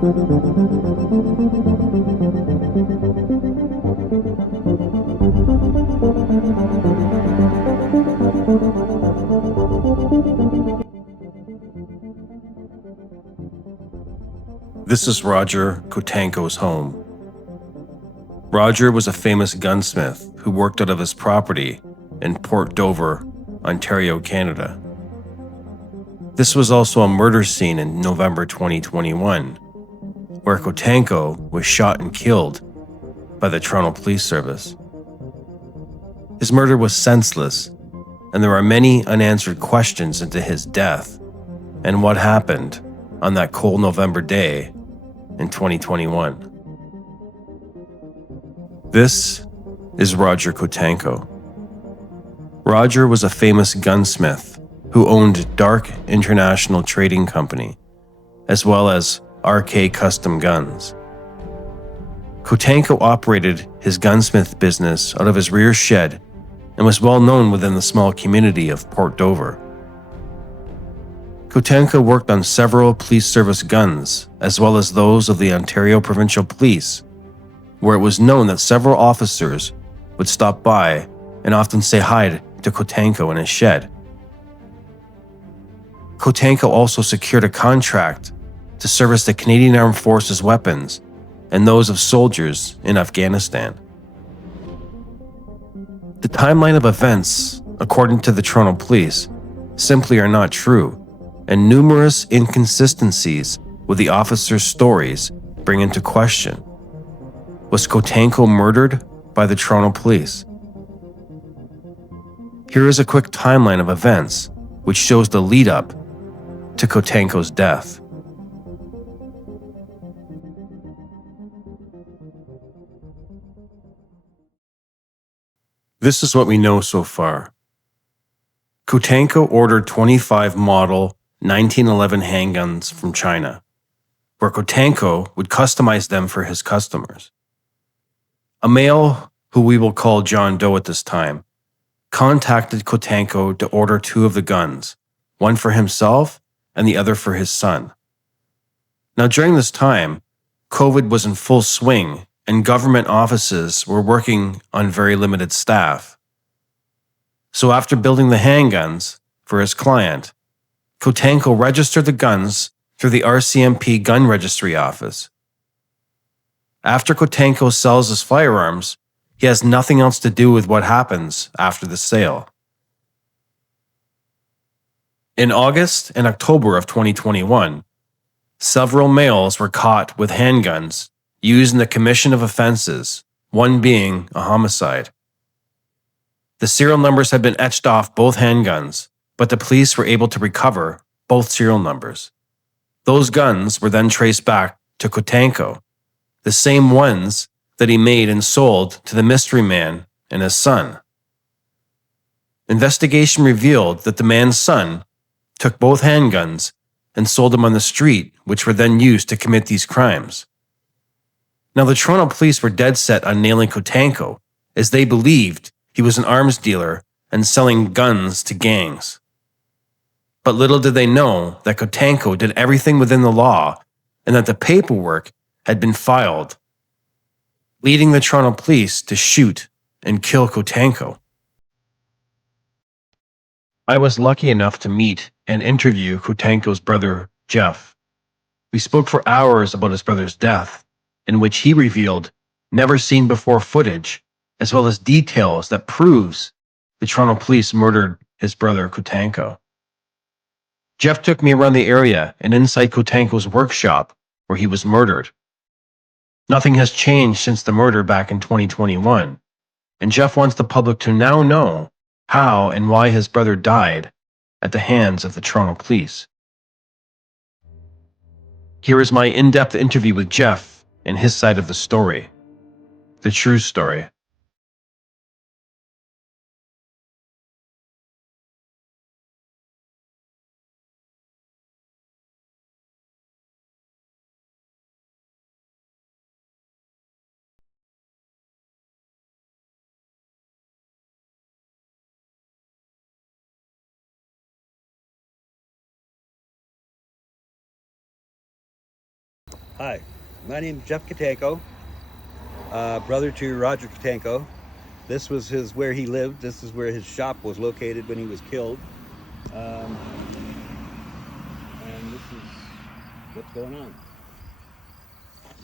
This is Roger Kotanko's home. Roger was a famous gunsmith who worked out of his property in Port Dover, Ontario, Canada. This was also a murder scene in November 2021, where Kotanko was shot and killed by the Toronto Police Service. His murder was senseless, and there are many unanswered questions into his death and what happened on that cold November day in 2021. This is Roger Kotanko. Roger was a famous gunsmith who owned Dark International Trading Company, as well as RK Custom Guns. Kotanko operated his gunsmith business out of his rear shed and was well known within the small community of Port Dover. Kotenko worked on several police service guns, as well as those of the Ontario Provincial Police, where it was known that several officers would stop by and often say hi to Kotanko in his shed. Kotanko also secured a contract to service the Canadian Armed Forces weapons and those of soldiers in Afghanistan. The timeline of events, according to the Toronto Police, simply are not true, and numerous inconsistencies with the officers' stories bring into question: was Kotanko murdered by the Toronto Police? Here is a quick timeline of events which shows the lead-up to Kotanko's death. This is what we know so far. Kotanko ordered 25 model 1911 handguns from China, where Kotanko would customize them for his customers. A male, who we will call John Doe at this time, contacted Kotanko to order 2 of the guns, one for himself and the other for his son. Now, during this time, COVID was in full swing and government offices were working on very limited staff. So after building the handguns for his client, Kotanko registered the guns through the RCMP gun registry office. After Kotanko sells his firearms, he has nothing else to do with what happens after the sale. In August and October of 2021, several males were caught with handguns used in the commission of offenses, one being a homicide. The serial numbers had been etched off both handguns, but the police were able to recover both serial numbers. Those guns were then traced back to Kotanko, the same ones that he made and sold to the mystery man and his son. Investigation revealed that the man's son took both handguns and sold them on the street, which were then used to commit these crimes. Now, the Toronto Police were dead set on nailing Kotanko, as they believed he was an arms dealer and selling guns to gangs. But little did they know that Kotanko did everything within the law and that the paperwork had been filed, leading the Toronto Police to shoot and kill Kotanko. I was lucky enough to meet and interview Kotanko's brother, Jeff. We spoke for hours about his brother's death, in which he revealed never-seen-before footage, as well as details that proves the Toronto Police murdered his brother Kotanko. Jeff took me around the area and inside Kotanko's workshop where he was murdered. Nothing has changed since the murder back in 2021, and Jeff wants the public to now know how and why his brother died at the hands of the Toronto Police. Here is my in-depth interview with Jeff and his side of the story, the true story. Hi, my name is Jeff Kotanko, brother to Roger Kotenko. This was where he lived. This is where his shop was located when he was killed. And this is what's going on.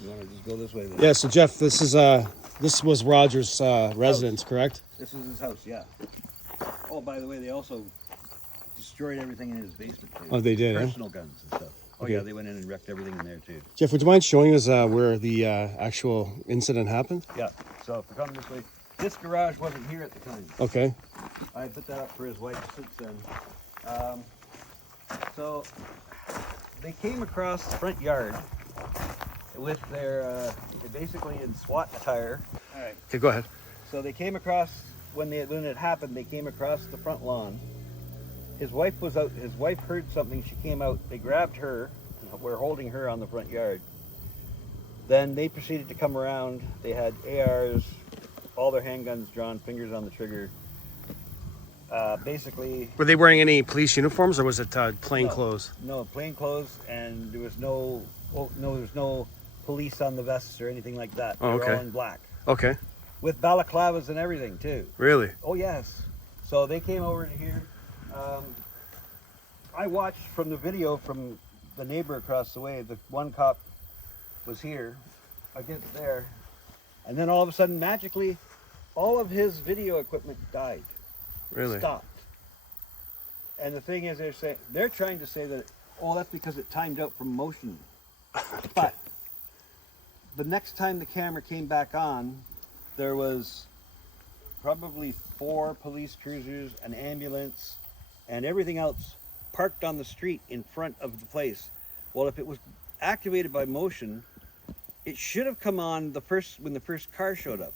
You want to just go this way then? Yeah, so Jeff, this was Roger's residence, correct? This is his house, yeah. Oh, by the way, they also destroyed everything in his basement too. Oh, they did, Personal guns and stuff. Oh Okay. yeah, they went in and wrecked everything in there too. Jeff, would you mind showing us where the actual incident happened? Yeah, so if we come this way, this garage wasn't here at the time. Okay. I put that up for his wife since then. So they came across the front yard with their basically in SWAT attire. All right. Okay, go ahead. So they came across when it happened. They came across the front lawn. His wife was out. His wife heard something. She came out. They grabbed her. We're holding her on the front yard. Then they proceeded to come around. They had ARs, all their handguns drawn, fingers on the trigger. Basically. Were they wearing any police uniforms, or was it plain No. clothes? No, plain clothes, and there was no police on the vests or anything like that. Oh, They were okay. all in black. Okay. With balaclavas and everything too. Really? Oh yes. So they came over to here. I watched from the video from the neighbor across the way. The one cop was here, against there, and then all of a sudden, magically, all of his video equipment died. Really? Stopped. And the thing is, they're trying to say that, oh, that's because it timed out from motion. But the next time the camera came back on, there was probably 4 police cruisers, an ambulance, and everything else parked on the street in front of the place. Well, if it was activated by motion, it should have come on when the first car showed up.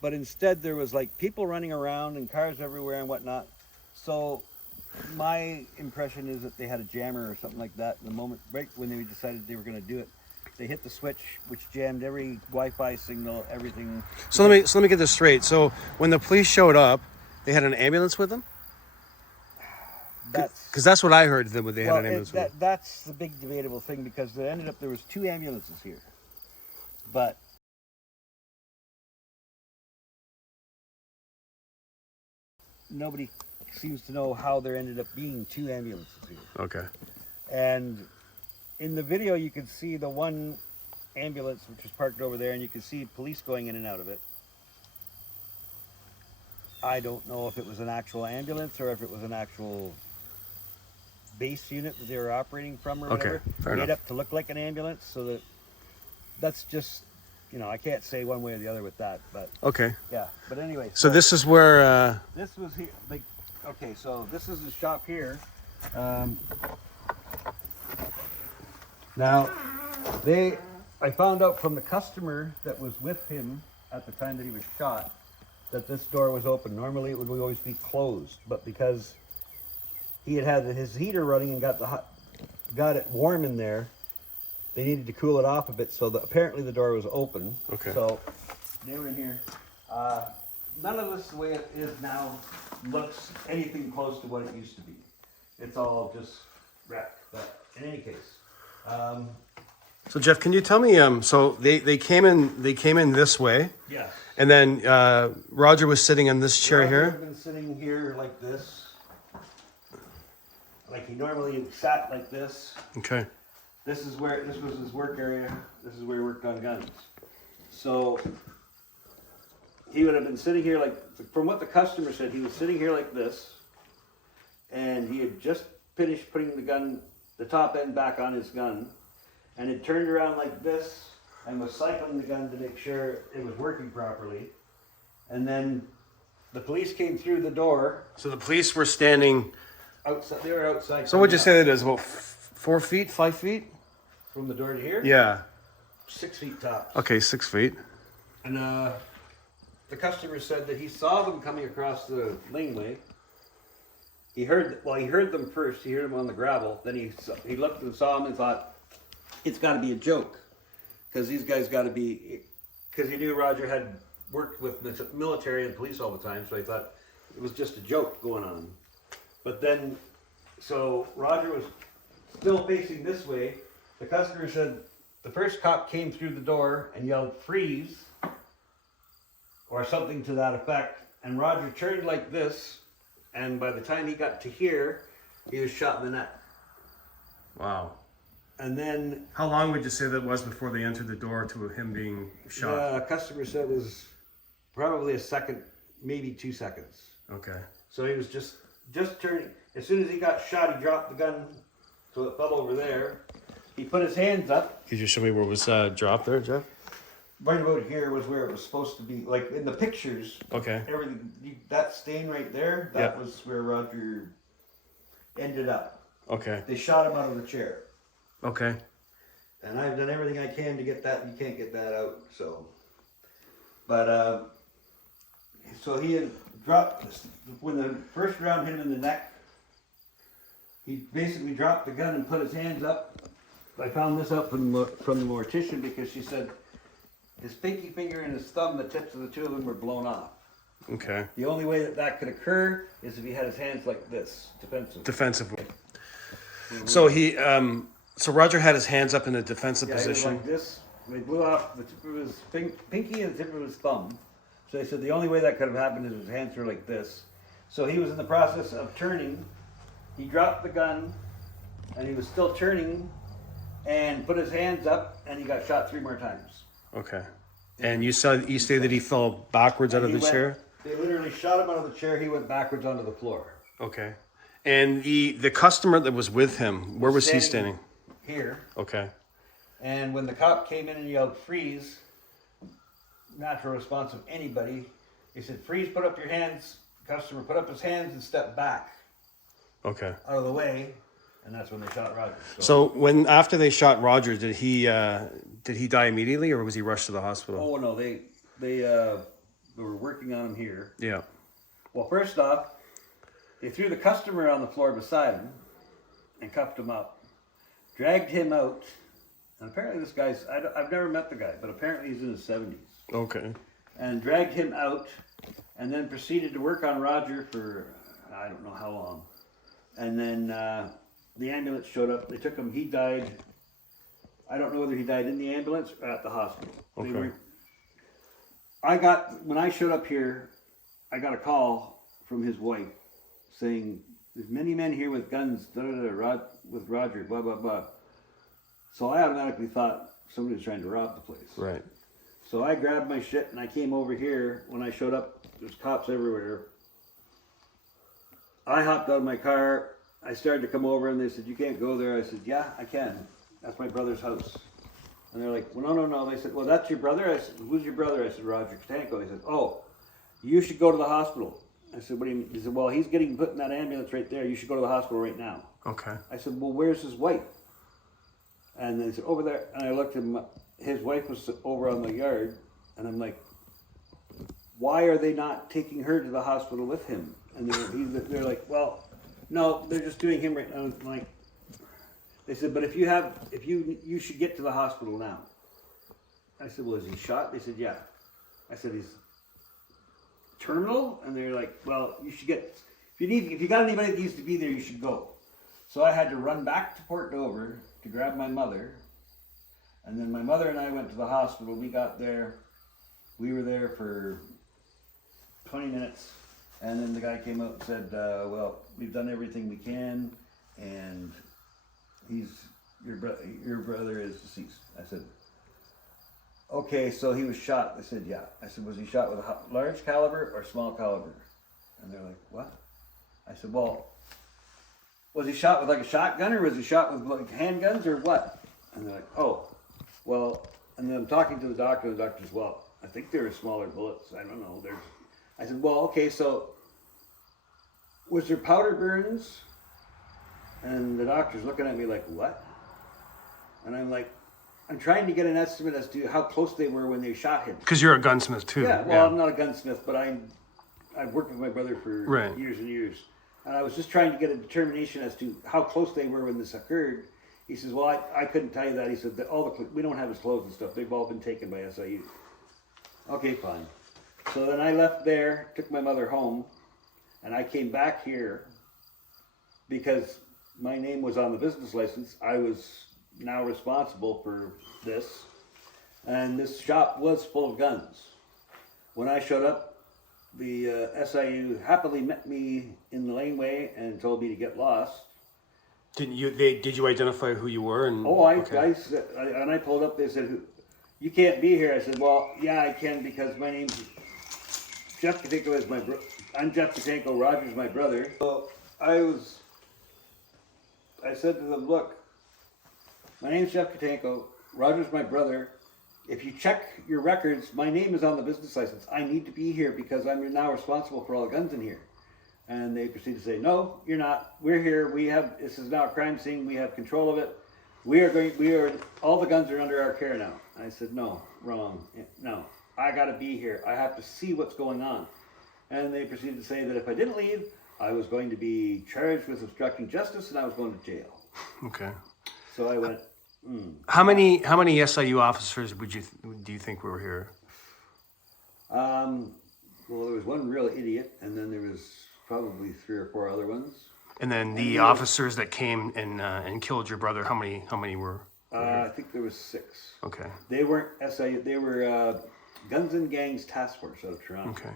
But instead there was like people running around and cars everywhere and whatnot. So my impression is that they had a jammer or something like that in the moment, right when they decided they were going to do it. They hit the switch, which jammed every Wi-Fi signal, everything. So let me get this straight. So when the police showed up, they had an ambulance with them? Because that's what I heard. They had an ambulance with them. That's the big debatable thing, because there was 2 ambulances here, but nobody seems to know how there ended up being 2 ambulances here. Okay. And in the video, you can see the one ambulance which was parked over there, and you can see police going in and out of it. I don't know if it was an actual ambulance or if it was an actual base unit that they were operating from or whatever. Fair made enough. up to look like an ambulance, so that's just, I can't say one way or the other with that, but Okay. yeah. But anyway. So this is where... This was here, okay, so this is the shop here. Now, I found out from the customer that was with him at the time that he was shot that this door was open. Normally it would always be closed, but because he had his heater running and got it warm in there, they needed to cool it off a bit, so apparently the door was open. Okay. So they were in here. None of this, the way it is now, looks anything close to what it used to be. It's all just wrecked. But in any case, So Jeff, can you tell me? So they came in this way, yeah. and then Roger was sitting in this chair Roger here. had been sitting here like this, like he normally sat like this. Okay. This was his work area. This is where he worked on guns. So he would have been sitting here like, from what the customer said, he was sitting here like this, and he had just finished putting the top end back on his gun, and had turned around like this and was cycling the gun to make sure it was working properly. And then the police came through the door. So the police were standing... Outside, they were outside. So what'd you say that is? About 4 feet, 5 feet? From the door to here? Yeah. 6 feet tops. Okay, 6 feet. And the customer said that he saw them coming across the laneway. He heard them first. He heard them on the gravel. Then he looked and saw them and thought, it's got to be a joke, because these guys got to be. Because he knew Roger had worked with military and police all the time, so he thought it was just a joke going on. But then, so Roger was still facing this way. The customer said the first cop came through the door and yelled, "Freeze," or something to that effect. And Roger turned like this, and by the time he got to here, he was shot in the neck. Wow. And then, How long would you say that was before they entered the door to him being shot? the customer said it was probably a second, maybe 2 seconds. Okay. So he was just turning. As soon as he got shot, he dropped the gun, so it fell over there. He put his hands up. Could you show me where it was dropped there, Jeff? Right about here was where it was supposed to be. Like in the pictures, Okay. everything, that stain right there, that was where Roger ended up. Okay. They shot him out of the chair. Okay. And I've done everything I can to get that. You can't get that out, so. But, so he had dropped, when the first round hit him in the neck, he basically dropped the gun and put his hands up. I found this out from the mortician because she said his pinky finger and his thumb, the tips of the two of them were blown off. Okay. The only way that could occur is if he had his hands like this, Defensively. So he, so Roger had his hands up in a defensive Yeah, he was position. like this. They blew off the tip of his pinky and the tip of his thumb. So they said the only way that could have happened is his hands were like this. So he was in the process of turning. He dropped the gun, and he was still turning, and put his hands up, and he got shot 3 more times. Okay. And you say that he fell backwards out of the chair? They literally shot him out of the chair. He went backwards onto the floor. Okay. And the customer that was with him, where was he standing? Here. Okay. And when the cop came in and yelled, "Freeze," natural response of anybody, he said, "Freeze, put up your hands." The customer put up his hands and stepped back Okay. out of the way, and that's when they shot Roger. So when after they shot Roger, did he die immediately, or was he rushed to the hospital? Oh no, they were working on him here. Yeah. Well, first off, they threw the customer on the floor beside him and cuffed him up, dragged him out, and apparently this guy's, I've never met the guy, but apparently he's in his 70s. Okay. And dragged him out, and then proceeded to work on Roger for I don't know how long. And then the ambulance showed up. They took him. He died. I don't know whether he died in the ambulance or at the hospital. Okay. When I showed up here, I got a call from his wife saying, "There's many men here with guns, with Roger, blah, blah, blah." So I automatically thought somebody was trying to rob the place. Right. So I grabbed my shit and I came over here. When I showed up, there's cops everywhere. I hopped out of my car. I started to come over and they said, "You can't go there." I said, "Yeah, I can. That's my brother's house." And they're like, "Well, no. They said, "Well, that's your brother?" I said, "Who's your brother?" I said, "Roger Kotanko." They said, "Oh, you should go to the hospital." I said, "What do you mean?" He said, "Well, he's getting put in that ambulance right there. You should go to the hospital right now." Okay. I said, "Well, where's his wife?" And they said, "Over there." And I looked at him. His wife was over on the yard. And I'm like, "Why are they not taking her to the hospital with him?" And they're like, "Well, no, they're just doing him right now." I'm like, they said, "But you should get to the hospital now." I said, "Well, is he shot?" They said, "Yeah." I said, "He's terminal?" And they're like, "Well, you should get, if you got anybody that needs to be there, you should go." So I had to run back to Port Dover to grab my mother. And then my mother and I went to the hospital. We got there. We were there for 20 minutes. And then the guy came out and said, "Well, we've done everything we can. And your brother is deceased." I said, "Okay, so he was shot." They said, "Yeah." I said, "Was he shot with a large caliber or small caliber?" And they're like, "What?" I said, "Well, was he shot with like a shotgun or was he shot with like handguns or what?" And they're like, "Oh, well," and then I'm talking to the doctor, and the doctor says, "Well, I think they were smaller bullets. I don't know." I said, "Well, okay, so was there powder burns?" And the doctor's looking at me like, "What?" And I'm like, I'm trying to get an estimate as to how close they were when they shot him. Because you're a gunsmith too. Yeah, well, I'm not a gunsmith, but I've worked with my brother for Right. years and years. And I was just trying to get a determination as to how close they were when this occurred. He says, "Well, I couldn't tell you that." He said, "We don't have his clothes and stuff. They've all been taken by SIU." Okay, fine. So then I left there, took my mother home, and I came back here because my name was on the business license. I was now responsible for this, and this shop was full of guns. When I showed up, the SIU happily met me in the laneway and told me to get lost. Did you identify who you were? And Oh, I said, and I pulled up. They said, "You can't be here." I said, "Well, yeah, I can because my name's Jeff Kotanko. Is my I'm Jeff Kotanko. Roger's my brother." So I said to them, "Look, my name's Jeff Kotanko. Roger's my brother. If you check your records, my name is on the business license. I need to be here because I'm now responsible for all the guns in here." And they proceed to say, "No, you're not. We're here. This is now a crime scene. We have control of it. All the guns are under our care now." I said, "No, wrong. No, I got to be here. I have to see what's going on." And they proceeded to say that if I didn't leave, I was going to be charged with obstructing justice and I was going to jail. Okay. So I went, How many SIU officers do you think were here? Well, there was one real idiot, and then there was probably 3 or 4 other ones. And then the officers that came and killed your brother, how many were? I think there was 6. Okay. They weren't SIU. They were Guns and Gangs Task Force out of Toronto. Okay.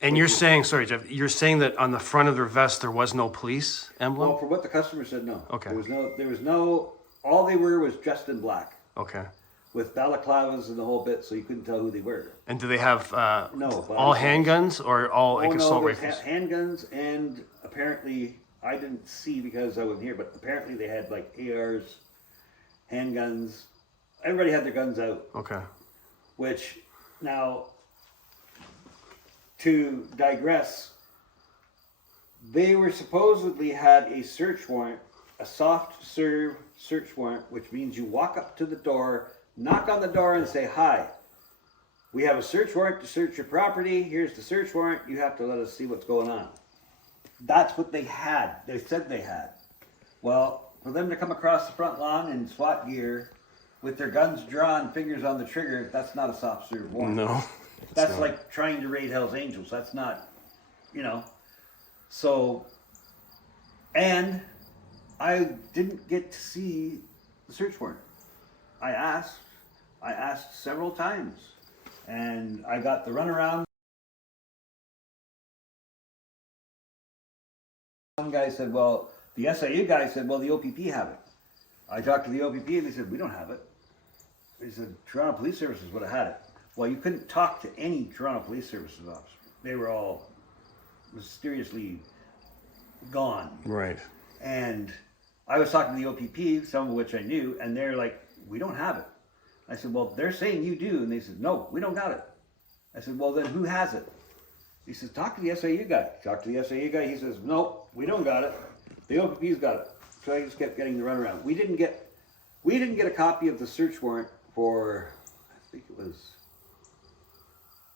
And you're saying, sorry, Jeff, you're saying that on the front of their vest there was no police emblem? Well, for what the customer said, no. Okay. There was no. All they were was dressed in black Okay. with balaclavas and the whole bit, so you couldn't tell who they were. And do they have No. all handguns or all like assault there's rifles? handguns, and apparently I didn't see because I wasn't here, but apparently they had like ARs, handguns. Everybody had their guns out. Okay. Which now, to digress, they were supposedly had a search warrant, a soft serve search warrant, which means you walk up to the door, knock on the door and say, "Hi, we have a search warrant to search your property. Here's the search warrant. You have to let us see what's going on." That's what they had. They said they had. Well, for them to come across the front lawn in SWAT gear with their guns drawn, fingers on the trigger, that's not a soft serve warrant. No. That's like trying to raid Hell's Angels. That's not, So, and I didn't get to see the search warrant. I asked several times, and I got the runaround. One guy said, "Well," the SIU guy said, "Well, the OPP have it." I talked to the OPP, and they said, "We don't have it." They said, "Toronto Police Services would have had it." Well, you couldn't talk to any Toronto Police Services officer. They were all mysteriously gone. Right. And I was talking to the OPP, some of which I knew, and they're like, "We don't have it." I said, "Well, they're saying you do." And they said, "No, we don't got it." I said, "Well, then who has it?" He says, "Talk to the SIU guy." Talk to the SIU guy. He says, "No, we don't got it. The OPP's got it." So I just kept getting the runaround. We didn't get a copy of the search warrant for, I think it was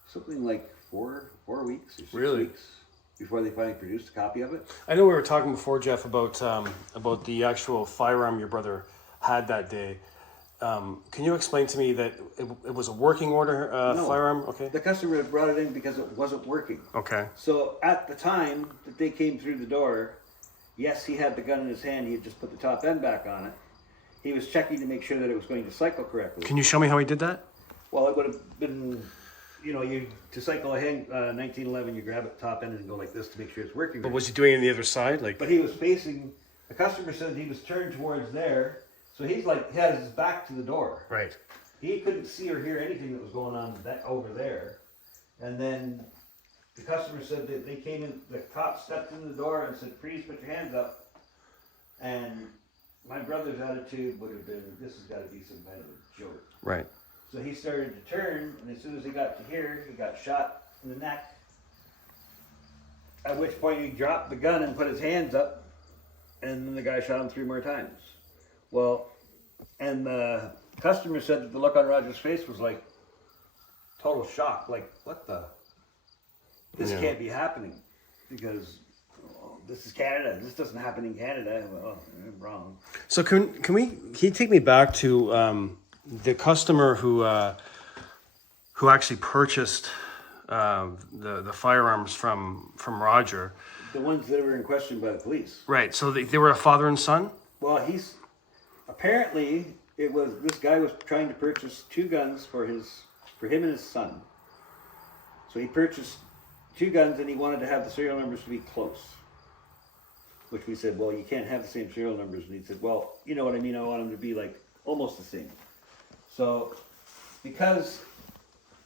something like 4 weeks or 6 Really? weeks before they finally produced a copy of it. I know we were talking before, Jeff, about the actual firearm your brother had that day. Can you explain to me that it was a working order No. firearm? Okay. The customer had brought it in because it wasn't working. Okay. So at the time that they came through the door, yes, he had the gun in his hand. He had just put the top end back on it. He was checking to make sure that it was going to cycle correctly. Can you show me how he did that? Well, it would have been, to cycle a 1911, you grab it top end and go like this to make sure it's working. But was he doing it on the other side? But he was facing, the customer said he was turned towards there. So he had his back to the door. Right. He couldn't see or hear anything that was going on over there. And then the customer said that they came in, the cop stepped in the door and said, "Please put your hands up." And my brother's attitude would have been, "This has got to be some kind of a joke." Right. So he started to turn, and as soon as he got to here, he got shot in the neck. At which point he dropped the gun and put his hands up, and then the guy shot him 3 more times. Well, and the customer said that the look on Roger's face was like total shock, like, what the? This can't be happening, because this is Canada. This doesn't happen in Canada. Well, I'm wrong. So can you take me back to the customer who actually purchased the firearms from Roger? The ones that were in question by the police. Right. So they were a father and son? Well, apparently this guy was trying to purchase 2 guns for him and his son. So he purchased 2 guns and he wanted to have the serial numbers to be close. Which we said, well, you can't have the same serial numbers. And he said, well, you know what I mean, I want them to be like almost the same. So because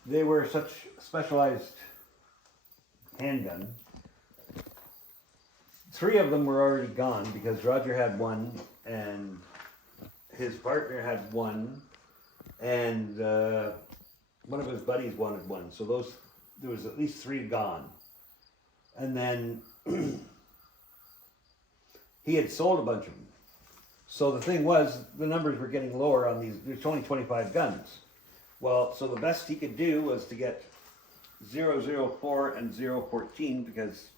they were such specialized handgun, 3 of them were already gone because Roger had one and his partner had one and one of his buddies wanted one. So there was at least 3 gone. And then he had sold a bunch of them. So the thing was, the numbers were getting lower on these. There's only 25 guns. Well, so the best he could do was to get 004 and 014 because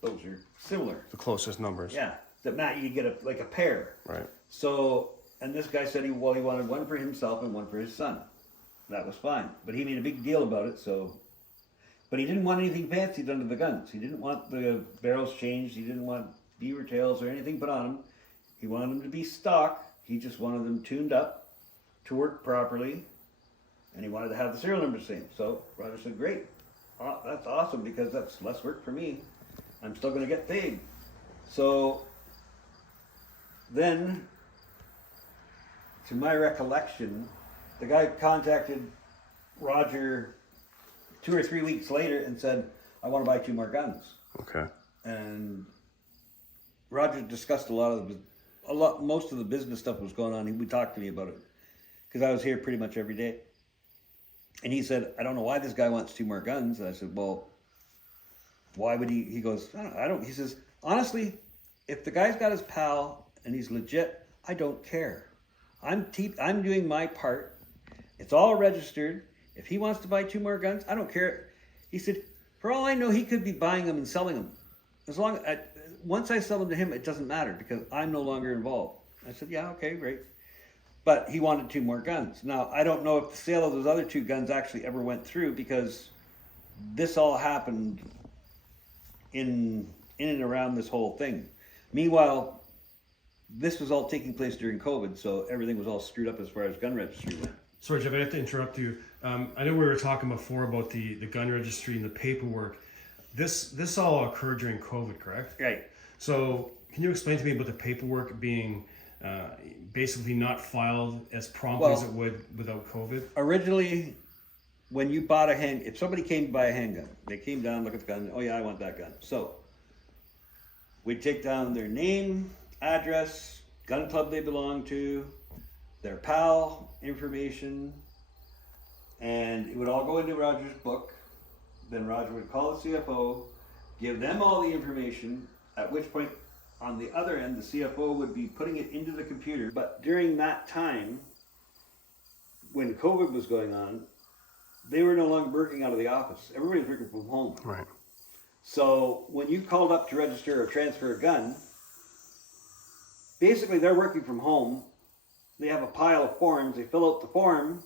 those are similar. The closest numbers. Yeah, that Matt, you get a pair. Right. So, and this guy said he wanted one for himself and one for his son. That was fine, but he made a big deal about it. So, but he didn't want anything fancy done to the guns. He didn't want the barrels changed. He didn't want beaver tails or anything put on them. He wanted them to be stock. He just wanted them tuned up to work properly, and he wanted to have the serial number same. So Roger said, "Great, that's awesome because that's less work for me. I'm still going to get paid." So then, to my recollection, the guy contacted Roger 2 or 3 weeks later and said, "I want to buy 2 more guns." Okay. And Roger discussed most of the business stuff was going on. He would talk to me about it because I was here pretty much every day. And he said, "I don't know why this guy wants 2 more guns." And I said, "Well, why would he?" He goes, I don't. He says, "Honestly, if the guy's got his pal and he's legit, I don't care. I'm doing my part. It's all registered. If he wants to buy 2 more guns, I don't care." He said, "For all I know, he could be buying them and selling them. Once I sell them to him, it doesn't matter because I'm no longer involved." I said, "Yeah, okay, great." But he wanted 2 more guns. Now, I don't know if the sale of those other 2 guns actually ever went through because this all happened in and around this whole thing. Meanwhile, this was all taking place during COVID, so everything was all screwed up as far as gun registry went. Sorry, Jeff, I have to interrupt you. I know we were talking before about the gun registry and the paperwork. This all occurred during COVID, correct? Right. So can you explain to me about the paperwork being basically not filed as promptly as it would without COVID? Originally, when you bought if somebody came to buy a handgun, they came down, look at the gun, "Oh yeah, I want that gun." So we'd take down their name, address, gun club they belong to, their pal information, and it would all go into Roger's book. Then Roger would call the CFO, give them all the information, at which point on the other end the CFO would be putting it into the computer. But during that time, when COVID was going on, they were no longer working out of the office. Everybody was working from home. Right. So when you called up to register or transfer a gun, basically they're working from home. They have a pile of forms. They fill out the form,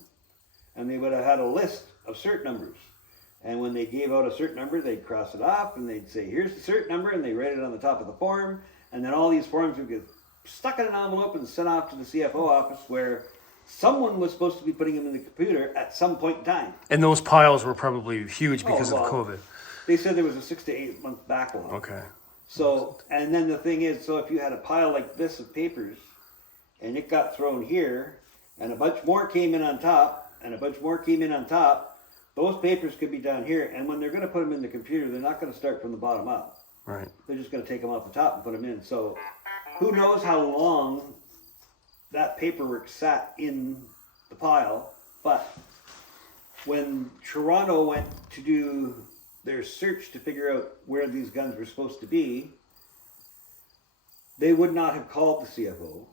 and they would have had a list of cert numbers. And when they gave out a cert number, they'd cross it off, and they'd say, "Here's the cert number," and they write it on the top of the form. And then all these forms would get stuck in an envelope and sent off to the CFO office where someone was supposed to be putting them in the computer at some point in time. And those piles were probably huge because of COVID. They said there was a 6 to 8 month backlog. Okay. So, and then the thing is, so if you had a pile like this of papers, and it got thrown here, and a bunch more came in on top, and a bunch more came in on top, those papers could be down here, and when they're going to put them in the computer, they're not going to start from the bottom up. Right. They're just going to take them off the top and put them in. So who knows how long that paperwork sat in the pile, but when Toronto went to do their search to figure out where these guns were supposed to be, they would not have called the CFO.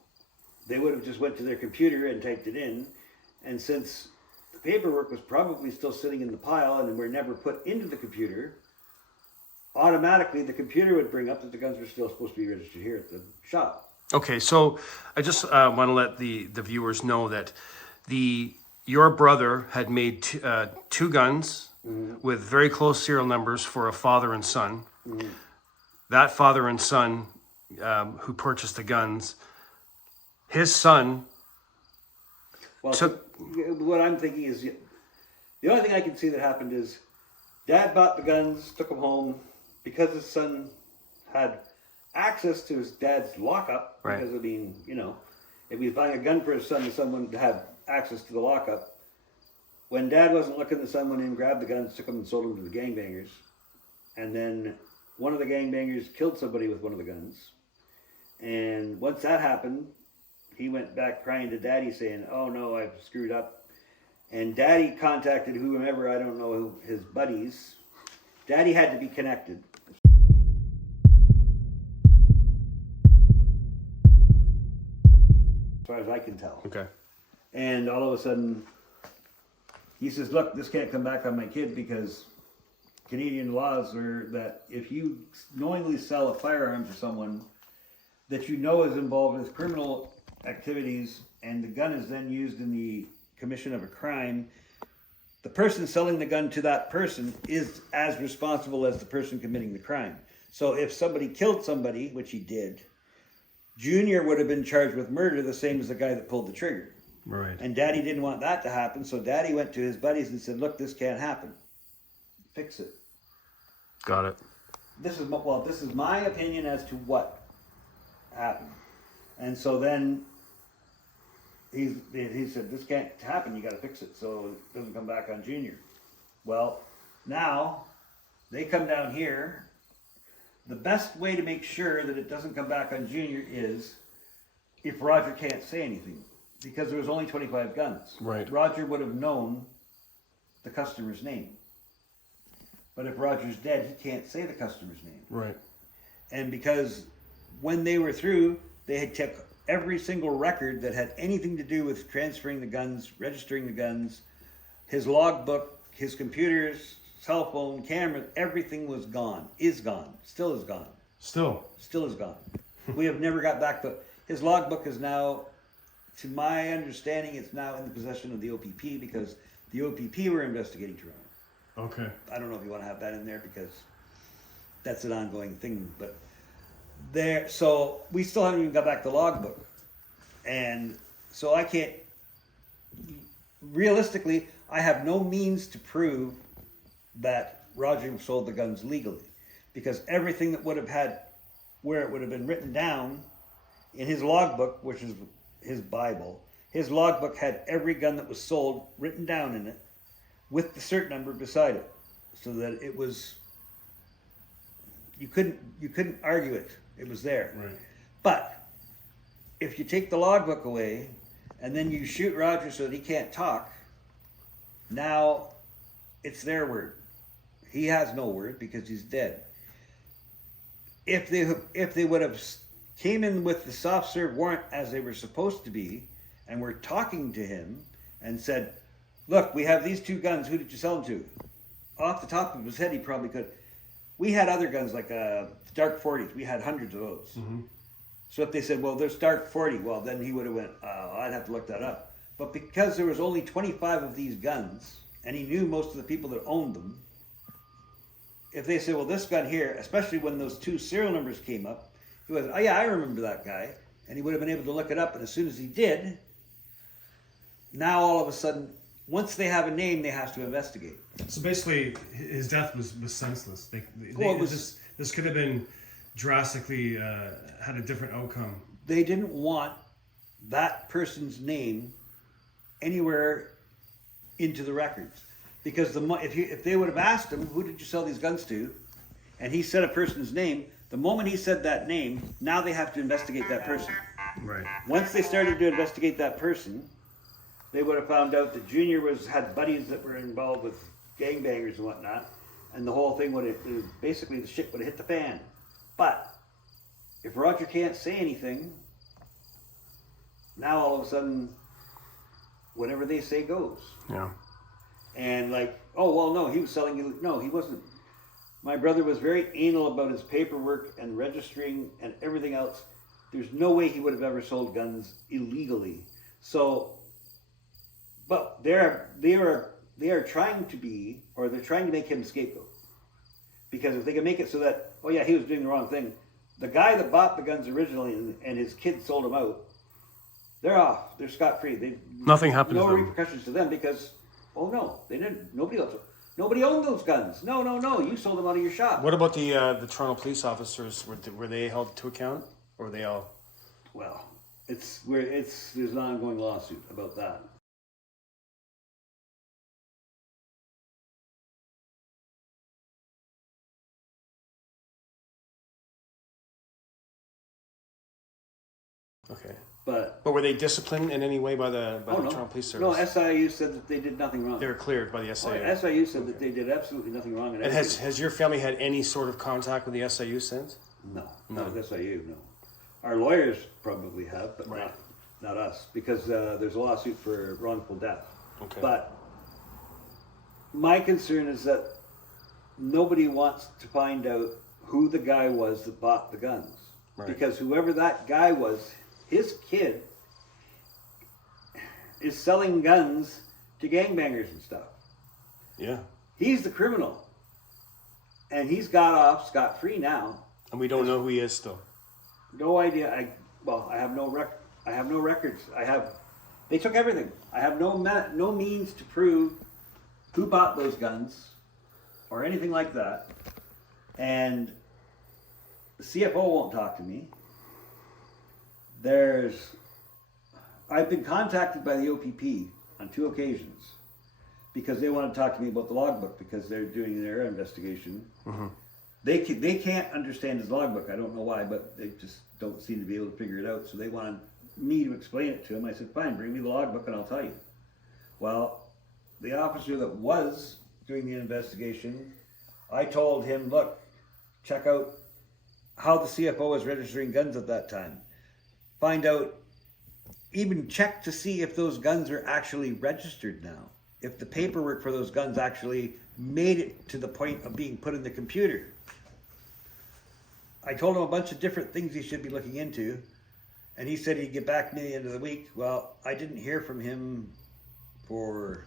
They would have just went to their computer and typed it in, and since paperwork was probably still sitting in the pile and were never put into the computer, automatically the computer would bring up that the guns were still supposed to be registered here at the shop. Okay, so I just want to let the viewers know that your brother had made 2 guns with very close serial numbers for a father and son. That father and son who purchased the guns, his son Well, So- what I'm thinking is, the only thing I can see that happened is Dad bought the guns, took them home, because his son had access to his dad's lockup. Right. Because, I mean, if he was buying a gun for his son, the son wouldn't have access to the lockup. When Dad wasn't looking, the son went in, grabbed the guns, took them and sold them to the gangbangers. And then one of the gangbangers killed somebody with one of the guns. And once that happened, he went back crying to Daddy saying, "Oh no, I've screwed up." And Daddy contacted whomever, I don't know, his buddies. Daddy had to be connected. As far as I can tell. Okay. And all of a sudden, he says, "Look, this can't come back on my kid because Canadian laws are that if you knowingly sell a firearm to someone that you know is involved with criminal activities and the gun is then used in the commission of a crime, the person selling the gun to that person is as responsible as the person committing the crime. So if somebody killed somebody, which he did, Junior would have been charged with murder the same as the guy that pulled the trigger. Right. And Daddy didn't want that to happen, so Daddy went to his buddies and said, "Look, this can't happen. Fix it." Got it. This is my opinion as to what happened. And so then he said, "This can't happen, you got to fix it so it doesn't come back on Junior." Well, now they come down here. The best way to make sure that it doesn't come back on Junior is if Roger can't say anything, because there was only 25 guns. Right. Roger would have known the customer's name. But if Roger's dead, he can't say the customer's name. Right. And because when they were through, they had kept every single record that had anything to do with transferring the guns, registering the guns, his logbook, his computers, cell phone, camera, everything was gone, still is gone. Still is gone. We have never got back, but his logbook is now, to my understanding, it's now in the possession of the OPP because the OPP were investigating Toronto. Okay. I don't know if you want to have that in there because that's an ongoing thing, but so we still haven't even got back the logbook. And so I can't, realistically, I have no means to prove that Roger sold the guns legally because everything that would have had, where it would have been written down in his logbook, which is his Bible, his logbook had every gun that was sold written down in it with the cert number beside it, so that it was, you couldn't argue it. It was there. Right. But if you take the logbook away and then you shoot Roger so that he can't talk, now it's their word. He has no word because he's dead. If they would have came in with the soft serve warrant as they were supposed to be and were talking to him and said, "Look, we have these two guns. Who did you sell them to?" Off the top of his head, he probably could. We had other guns like Dark 40s. We had hundreds of those. Mm-hmm. So if they said, "Well, there's Dark 40," well, then he would have went, "I'd have to look that up." But because there was only 25 of these guns, and he knew most of the people that owned them, if they said, "Well, this gun here," especially when those two serial numbers came up, he was, "Oh yeah, I remember that guy," and he would have been able to look it up. And as soon as he did, now all of a sudden, once they have a name, they have to investigate. So basically, his death was senseless. This could have been drastically had a different outcome. They didn't want that person's name anywhere into the records, because if they would have asked him, "Who did you sell these guns to?" and he said a person's name, the moment he said that name, now they have to investigate that person. Right. Once they started to investigate that person, they would have found out that Junior had buddies that were involved with gangbangers and whatnot, and the whole thing basically the shit would have hit the fan. But if Roger can't say anything, now all of a sudden, whatever they say goes. Yeah. And like, "Oh well, no, he was selling you." No, he wasn't. My brother was very anal about his paperwork and registering and everything else. There's no way he would have ever sold guns illegally. So, but they are trying to be, or they're trying to make him a scapegoat. Because if they can make it so that, "Oh yeah, he was doing the wrong thing," the guy that bought the guns originally and his kid sold them out, they're off. They're scot-free. Nothing happened no to them. repercussions to them because, oh no, they didn't. Nobody owned those guns. No. You sold them out of your shop. What about the Toronto police officers? Were they held to account, or were they all? Well, there's an ongoing lawsuit about that. Okay. But were they disciplined in any way by the no. Toronto Police Service? No, SIU said that they did nothing wrong. They were cleared by the SIU. SIU said that they did absolutely nothing wrong. And has your family had any sort of contact with the SIU since? No, not with SIU. No, our lawyers probably have, but Right. not us, because there's a lawsuit for wrongful death. Okay. But my concern is that nobody wants to find out who the guy was that bought the guns, Right. because whoever that guy was, his kid is selling guns to gangbangers and stuff. Yeah. He's the criminal, and he's got off scot-free now. And we don't know who he is still. No idea. I have no records. They took everything. I have no means to prove who bought those guns or anything like that. And the CFO won't talk to me. I've been contacted by the OPP on 2 occasions because they want to talk to me about the logbook because they're doing their investigation. Mm-hmm. They can't understand his logbook. I don't know why, but they just don't seem to be able to figure it out. So they wanted me to explain it to him. I said, fine, bring me the logbook and I'll tell you. Well, the officer that was doing the investigation, I told him, look, check out how the CFO was registering guns at that time. Find out, even check to see if those guns are actually registered now. If the paperwork for those guns actually made it to the point of being put in the computer. I told him a bunch of different things he should be looking into, and he said he'd get back to me at the end of the week. Well, I didn't hear from him for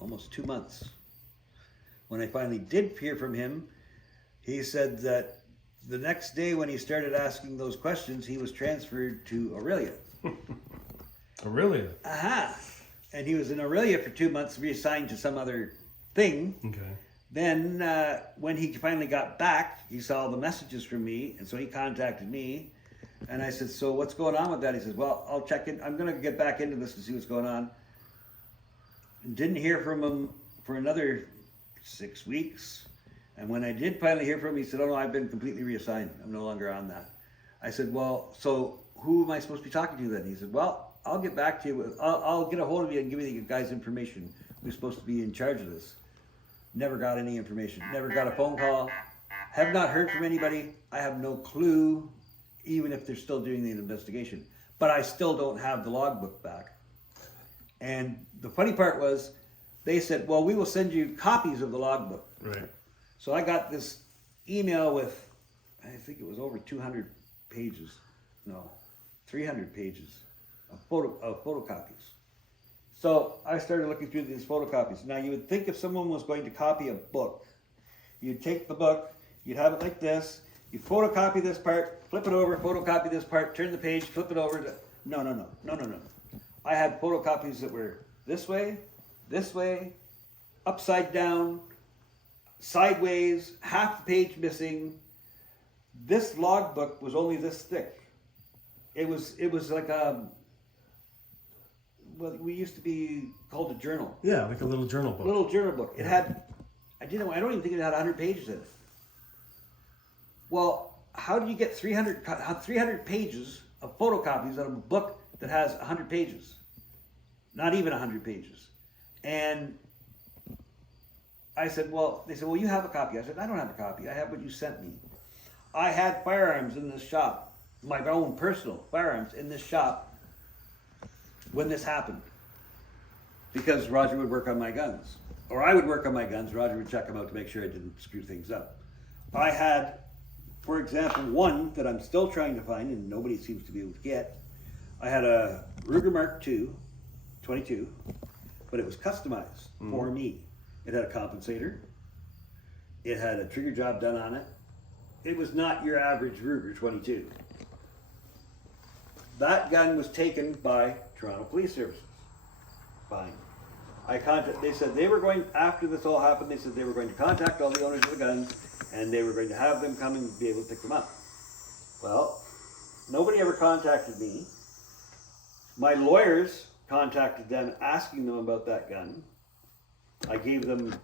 almost 2 months. When I finally did hear from him, he said that the next day when he started asking those questions, he was transferred to Aurelia. Really? Aha! And he was in Aurelia for 2 months, reassigned to some other thing. Okay. Then when he finally got back, he saw the messages from me, and so he contacted me. And I said, so what's going on with that? He says, well, I'll check in. I'm going to get back into this to see what's going on. And didn't hear from him for another 6 weeks. And when I did finally hear from him, he said, oh no, I've been completely reassigned. I'm no longer on that. I said, well, so who am I supposed to be talking to then? He said, well, I'll get back to you. I'll get a hold of you and give you the guys information who's supposed to be in charge of this. Never got any information. Never got a phone call. Have not heard from anybody. I have no clue, even if they're still doing the investigation. But I still don't have the logbook back. And the funny part was, they said, well, we will send you copies of the logbook. Right. So I got this email with, I think it was over 200 pages. No, 300 pages of photocopies. So I started looking through these photocopies. Now you would think if someone was going to copy a book, you'd take the book, you'd have it like this, you photocopy this part, flip it over, photocopy this part, turn the page, flip it over. No. I had photocopies that were this way, upside down, sideways, half the page missing. This logbook was only this thick. It was like well, we used to be called a journal. Yeah, like a little journal book. Little journal book. It had, I don't even think it had 100 pages in it. Well, how do you get 300 pages of photocopies out of a book that has 100 pages? Not even 100 pages. And I said, well, they said, well, you have a copy. I said, I don't have a copy. I have what you sent me. I had firearms in this shop, my own personal firearms in this shop when this happened. Because Roger would work on my guns. Or I would work on my guns, Roger would check them out to make sure I didn't screw things up. I had, for example, one that I'm still trying to find and nobody seems to be able to get. I had a Ruger Mark II, 22, but it was customized for me. It had a compensator. It had a trigger job done on it. It was not your average Ruger 22. that gun was taken by Toronto Police Services. Fine. They said they were going, after this all happened, they said they were going to contact all the owners of the guns and they were going to have them come and be able to pick them up. Well, nobody ever contacted me. My lawyers contacted them asking them about that gun. I gave them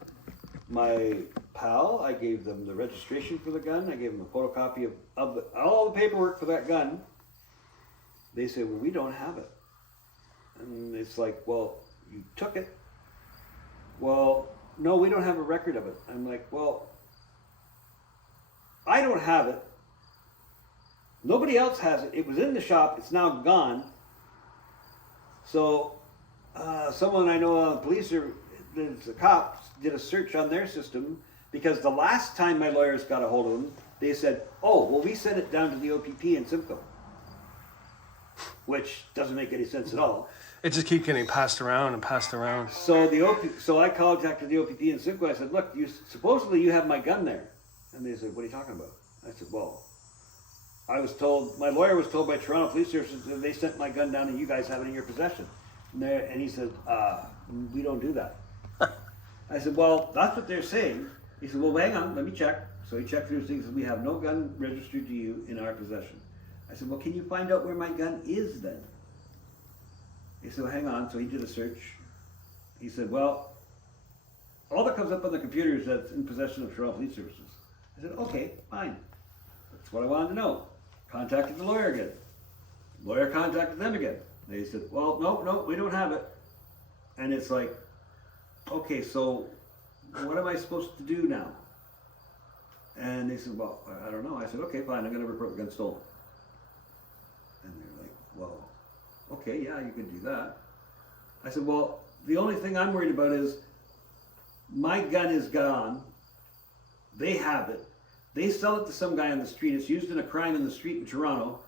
my PAL, I gave them the registration for the gun, I gave them a photocopy of all the paperwork for that gun. They say, well, we don't have it. And it's like, well, you took it. Well, no, we don't have a record of it. I'm like, well, I don't have it. Nobody else has it. It was in the shop. It's now gone. So someone I know on the police, the cops, did a search on their system because the last time my lawyers got a hold of them, they said, oh, well, we sent it down to the OPP in Simcoe. Which doesn't make any sense at all. It just keeps getting passed around and passed around. So I contacted the OPP in Simcoe. I said, look, supposedly you have my gun there. And they said, what are you talking about? I said, well, my lawyer was told by Toronto Police Services that they sent my gun down and you guys have it in your possession. And he said, we don't do that. I said, well, that's what they're saying. He said, well, hang on, let me check. So he checked through things and we have no gun registered to you in our possession. I said, well, can you find out where my gun is then? He said, well, hang on. So he did a search. He said, well, all that comes up on the computer is that it's in possession of Toronto Police Services. I said, okay, fine. That's what I wanted to know. Contacted the lawyer again. Lawyer contacted them again. They said, well, no, we don't have it. And it's like, okay, so what am I supposed to do now? And they said, well, I don't know. I said, okay, fine, I'm going to report the gun stolen. And they're like, well, okay, yeah, you can do that. I said, well, the only thing I'm worried about is my gun is gone. They have it. They sell it to some guy on the street. It's used in a crime in the street in Toronto.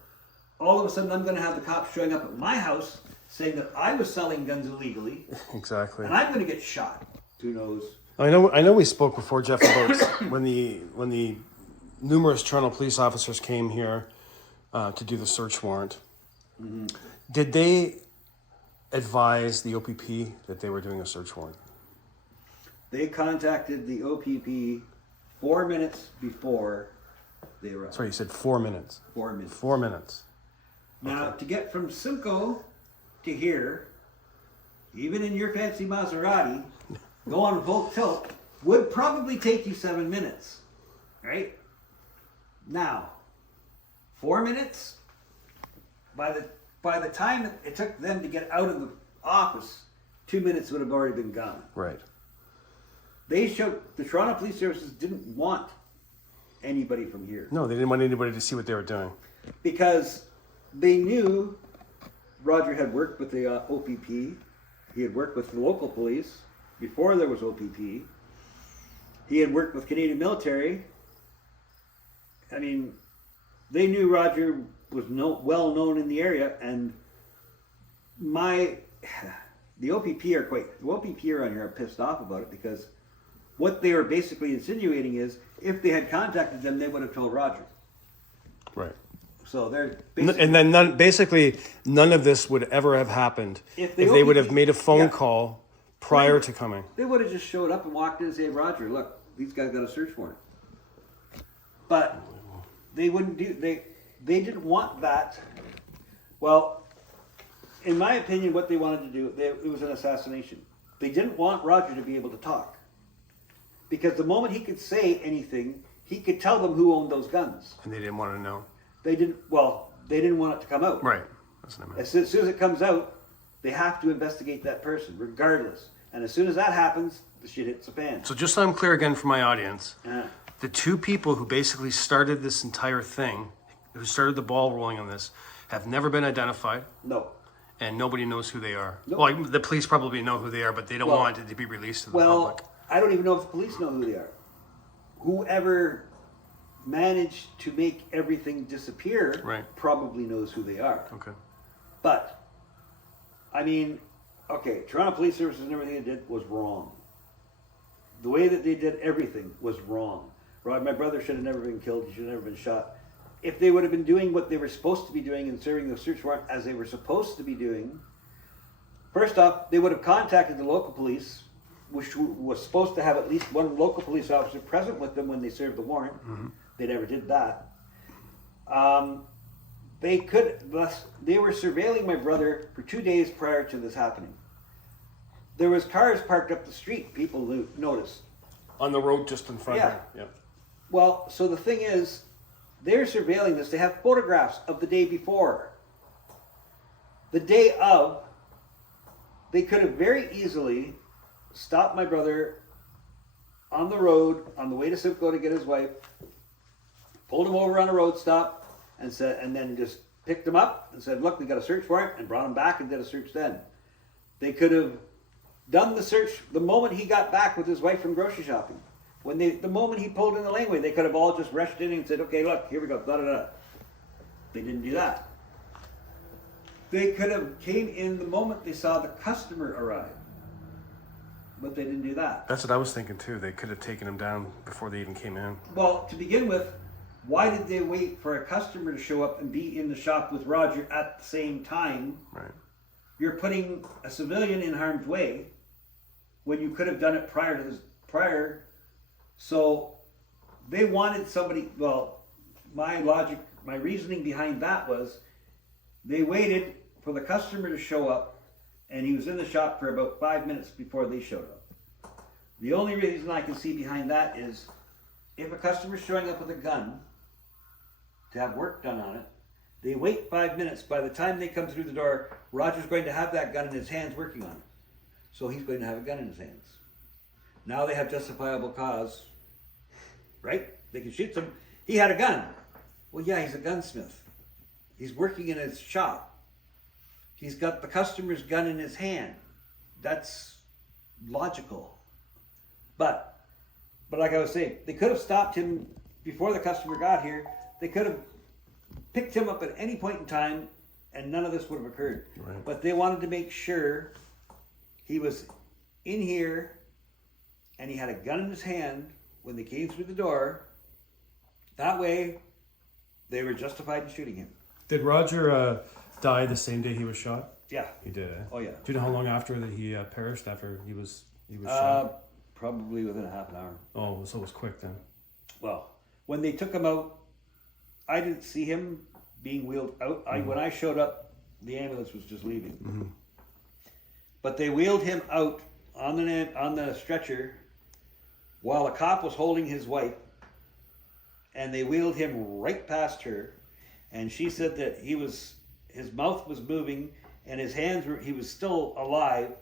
All of a sudden, I'm going to have the cops showing up at my house saying that I was selling guns illegally. Exactly. And I'm going to get shot. Who knows? I know. We spoke before, Jeff, about when the numerous Toronto police officers came here to do the search warrant. Mm-hmm. Did they advise the OPP that they were doing a search warrant? They contacted the OPP 4 minutes before they arrived. Sorry, you said 4 minutes. 4 minutes. 4 minutes. Now, to get from Simcoe to here, even in your fancy Maserati, go on full tilt, would probably take you 7 minutes, right? Now, 4 minutes, by the time it took them to get out of the office, 2 minutes would have already been gone. Right. The Toronto Police Services didn't want anybody from here. No, they didn't want anybody to see what they were doing. Because they knew Roger had worked with the OPP. He had worked with the local police before there was OPP. He had worked with Canadian military. I mean, they knew Roger was well known in the area, and the OPP around here are pissed off about it because what they are basically insinuating is if they had contacted them, they would have told Roger. Right. So they're And then none of this would ever have happened if they would have made a phone call prior to coming. They would have just showed up and walked in and said, Roger, look, these guys got a search warrant. But they wouldn't do, they didn't want that. Well, in my opinion, what they wanted to do, it was an assassination. They didn't want Roger to be able to talk. Because the moment he could say anything, he could tell them who owned those guns. And they didn't want to know. They didn't want it to come out. Right. That's what I meant. As soon as it comes out, they have to investigate that person, regardless. And as soon as that happens, the shit hits the fan. So just so I'm clear again for my audience, the two people who basically started this entire thing, who started the ball rolling on this, have never been identified. No. And nobody knows who they are. Nope. Well, the police probably know who they are, but they don't want it to be released to the public. I don't even know if the police know who they are. Whoever managed to make everything disappear probably knows who they are. Okay. But, I mean, okay, Toronto Police Services and everything they did was wrong. The way that they did everything was wrong. My brother should have never been killed. He should have never been shot. if they would have been doing what they were supposed to be doing and serving the search warrant as they were supposed to be doing, first off, they would have contacted the local police, which was supposed to have at least one local police officer present with them when they served the warrant. They never did that. They were surveilling my brother for 2 days prior to this happening. There was cars parked up the street, people noticed. On the road just in front Yeah. of him. Yeah. Well, so the thing is, they're surveilling this. They have photographs of the day before. The day of, they could have very easily stopped my brother on the road on the way to Simcoe to get his wife, pulled him over on a road stop, and then just picked him up and said, "Look, we got a search warrant," and brought him back and did a search then. They could have done the search the moment he got back with his wife from grocery shopping. The moment he pulled in the laneway, they could have all just rushed in and said, "Okay, look, here we go, da da da." They didn't do that. They could have came in the moment they saw the customer arrive, but they didn't do that. That's what I was thinking too. They could have taken him down before they even came in. Well, to begin with, why did they wait for a customer to show up and be in the shop with Roger at the same time? Right. You're putting a civilian in harm's way when you could have done it prior. So they wanted somebody, well, my reasoning behind that was they waited for the customer to show up, and he was in the shop for about 5 minutes before they showed up. The only reason I can see behind that is if a customer's showing up with a gun to have work done on it, they wait 5 minutes. By the time they come through the door, Roger's going to have that gun in his hands working on it. So he's going to have a gun in his hands. Now they have justifiable cause, right? They can shoot him. He had a gun. Well, yeah, he's a gunsmith. He's working in his shop. He's got the customer's gun in his hand. That's logical. But like I was saying, they could have stopped him before the customer got here. They could have picked him up at any point in time, and none of this would have occurred. Right. But they wanted to make sure he was in here and he had a gun in his hand when they came through the door. That way, they were justified in shooting him. Did Roger die the same day he was shot? Yeah. He did, eh? Oh, yeah. Do you know how long after that he perished after he was shot? Probably within a half an hour. Oh, so it was quick then. Well, when they took him out, I didn't see him being wheeled out. When I showed up, the ambulance was just leaving. Mm-hmm. But they wheeled him out on the stretcher while a cop was holding his wife, and they wheeled him right past her. And she said that his mouth was moving and his hands he was still alive,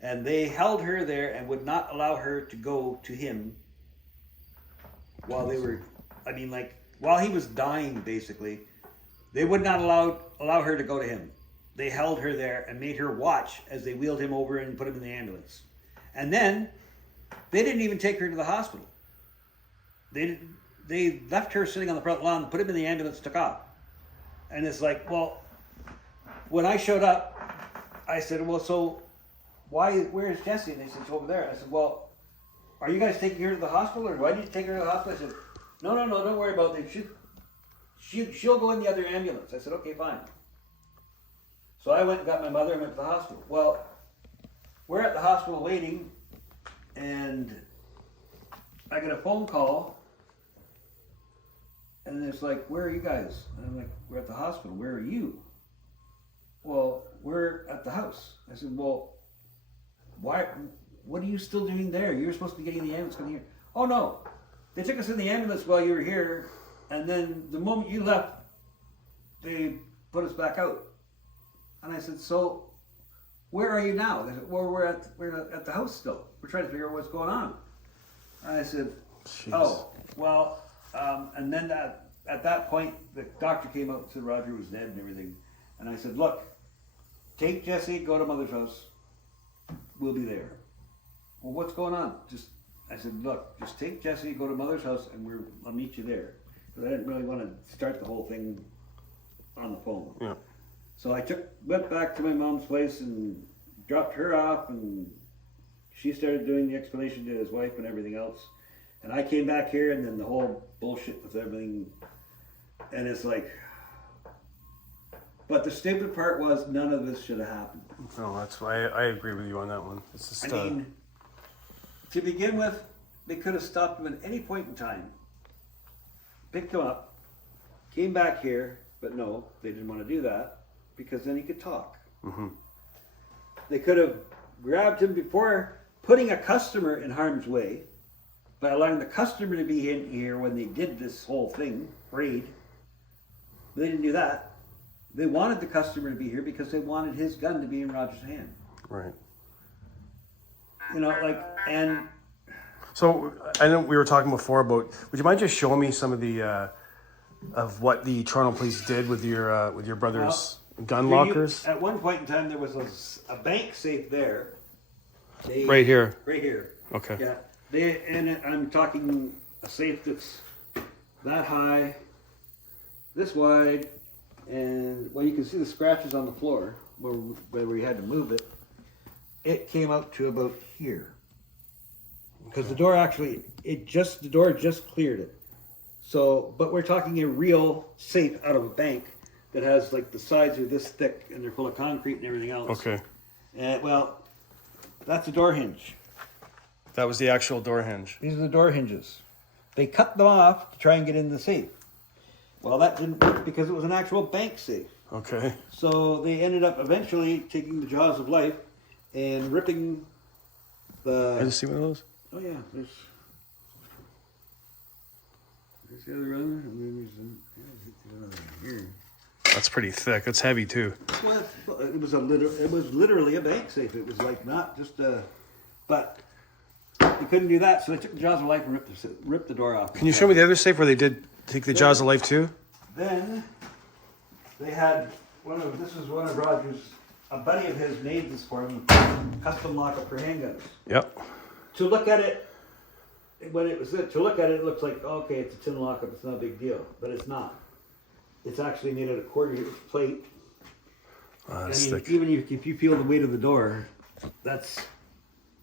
and they held her there and would not allow her to go to him while while he was dying, basically. They would not allow her to go to him. They held her there and made her watch as they wheeled him over and put him in the ambulance. And then they didn't even take her to the hospital. They left her sitting on the front lawn, put him in the ambulance, took off. And it's like, well, when I showed up, I said, well, so where's Jessie? And they said, it's over there. I said, well, are you guys taking her to the hospital, or do I need to take her to the hospital? I said, no, don't worry about it. She'll go in the other ambulance. I said, okay, fine. So I went and got my mother and went to the hospital. Well, we're at the hospital waiting, and I get a phone call, and it's like, where are you guys? And I'm like, we're at the hospital. Where are you? Well, we're at the house. I said, well, why? What are you still doing there? You were supposed to be getting the ambulance coming here. Oh, no. They took us in the ambulance while you were here, and then the moment you left, they put us back out. And I said, so where are you now? They said, well, we're at the house still. We're trying to figure out what's going on. And I said, Jeez. oh, well, and then at that point, the doctor came out and said Roger was dead and everything. And I said, look, take Jessie, go to Mother's house. We'll be there. Well, what's going on? I said, look, just take Jessie, go to Mother's house, and I'll meet you there. Because I didn't really want to start the whole thing on the phone. Yeah. So I went back to my mom's place and dropped her off, and she started doing the explanation to his wife and everything else. And I came back here, and then the whole bullshit with everything And it's like, but the stupid part was none of this should have happened. No, that's why I agree with you on that one. It's just, I mean, to begin with, they could have stopped him at any point in time, picked him up, came back here, but no, they didn't want to do that because then he could talk. mm-hmm. They could have grabbed him before putting a customer in harm's way by allowing the customer to be in here when they did this whole thing, raid. They didn't do that. They wanted the customer to be here because they wanted his gun to be in Roger's hand. Right. You know, like, and So I know we were talking before about. Would you mind just showing me some of the of what the Toronto police did with your brother's gun lockers? At one point in time, there was a bank safe there. Right here. Right here. Okay. Yeah. I'm talking a safe that's that high, this wide, and well, you can see the scratches on the floor where we had to move it. It came out to about here. Because the door the door just cleared it. So, but we're talking a real safe out of a bank that has like the sides are this thick and they're full of concrete and everything else. Okay. And well, that's a door hinge. That was the actual door hinge. These are the door hinges. They cut them off to try and get in the safe. Well, that didn't work because it was an actual bank safe. Okay. So they ended up eventually taking the jaws of life and ripping the. Can you see one of those? Oh yeah, there's the other one, and then there's another one here. That's pretty thick. It's heavy too. Well, it was literally a bank safe. It was like not just a, but they couldn't do that, so they took the jaws of life and ripped the door off. Can you show me the other safe where they did take the jaws of life too? Then they had this was one of Roger's, a buddy of his made this for him, custom lockup for handguns. Yep. To look at it, it looks like, okay, it's a tin lockup, it's not a big deal, but it's not. It's actually made out of quarter-inch plate. That's thick. Even if you feel the weight of the door, that's.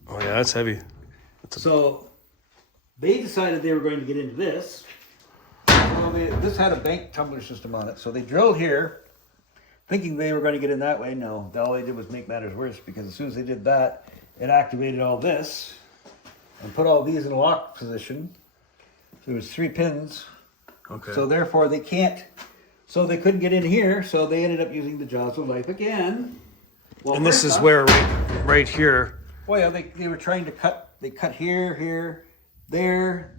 Oh yeah, that's heavy. So they decided they were going to get into this. Well, this had a bank tumbler system on it, so they drilled here, thinking they were going to get in that way. No, all they did was make matters worse because as soon as they did that, it activated all this and put all these in a lock position. So there was 3 pins. Okay. So therefore they couldn't get in here, so they ended up using the jaws of life again. Well, and this is where right here. Well, yeah, they were trying to cut. They cut here, there,